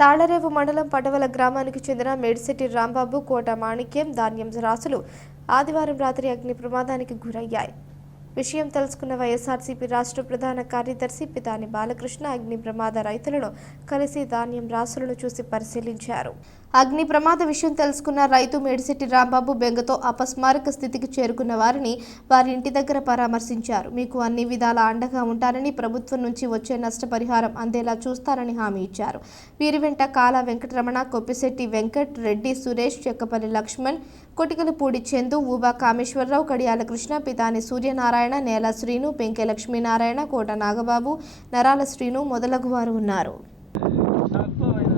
తాళరేవు మండలం పడవల గ్రామానికి చెందిన మేడిశెట్టి రాంబాబు కోట మాణిక్యం ధాన్యం రాసులు ఆదివారం రాత్రి అగ్ని ప్రమాదానికి గురయ్యాయి. విషయం తెలుసుకున్న వైఎస్ఆర్సీపీ రాష్ట్ర ప్రధాన కార్యదర్శి పితాని బాలకృష్ణ అగ్ని ప్రమాద రైతులను కలిసి ధాన్యం రాసులను చూసి పరిశీలించారు. అగ్ని ప్రమాద విషయం తెలుసుకున్న రైతు మేడిశెట్టి రాంబాబు బెంగతో అపస్మారక స్థితికి చేరుకున్న వారిని వారి ఇంటి దగ్గర పరామర్శించారు. మీకు అన్ని విధాల అండగా ఉంటారని ప్రభుత్వం నుంచి వచ్చే నష్టపరిహారం అందేలా చూస్తారని హామీ ఇచ్చారు. వీరి వెంట కాల వెంకటరమణ కొప్పిశెట్టి వెంకట్ రెడ్డి సురేష్ చెక్కపల్లి లక్ష్మణ్ కొటికలపూడి చందు ఊబా కామేశ్వరరావు కడియాల కృష్ణ పితాని సూర్యనారాయణ నేల శ్రీను పెంకె లక్ష్మీనారాయణ కోట నాగబాబు నరాల శ్రీను మొదలగు వారు ఉన్నారు షాక్తో ఆయన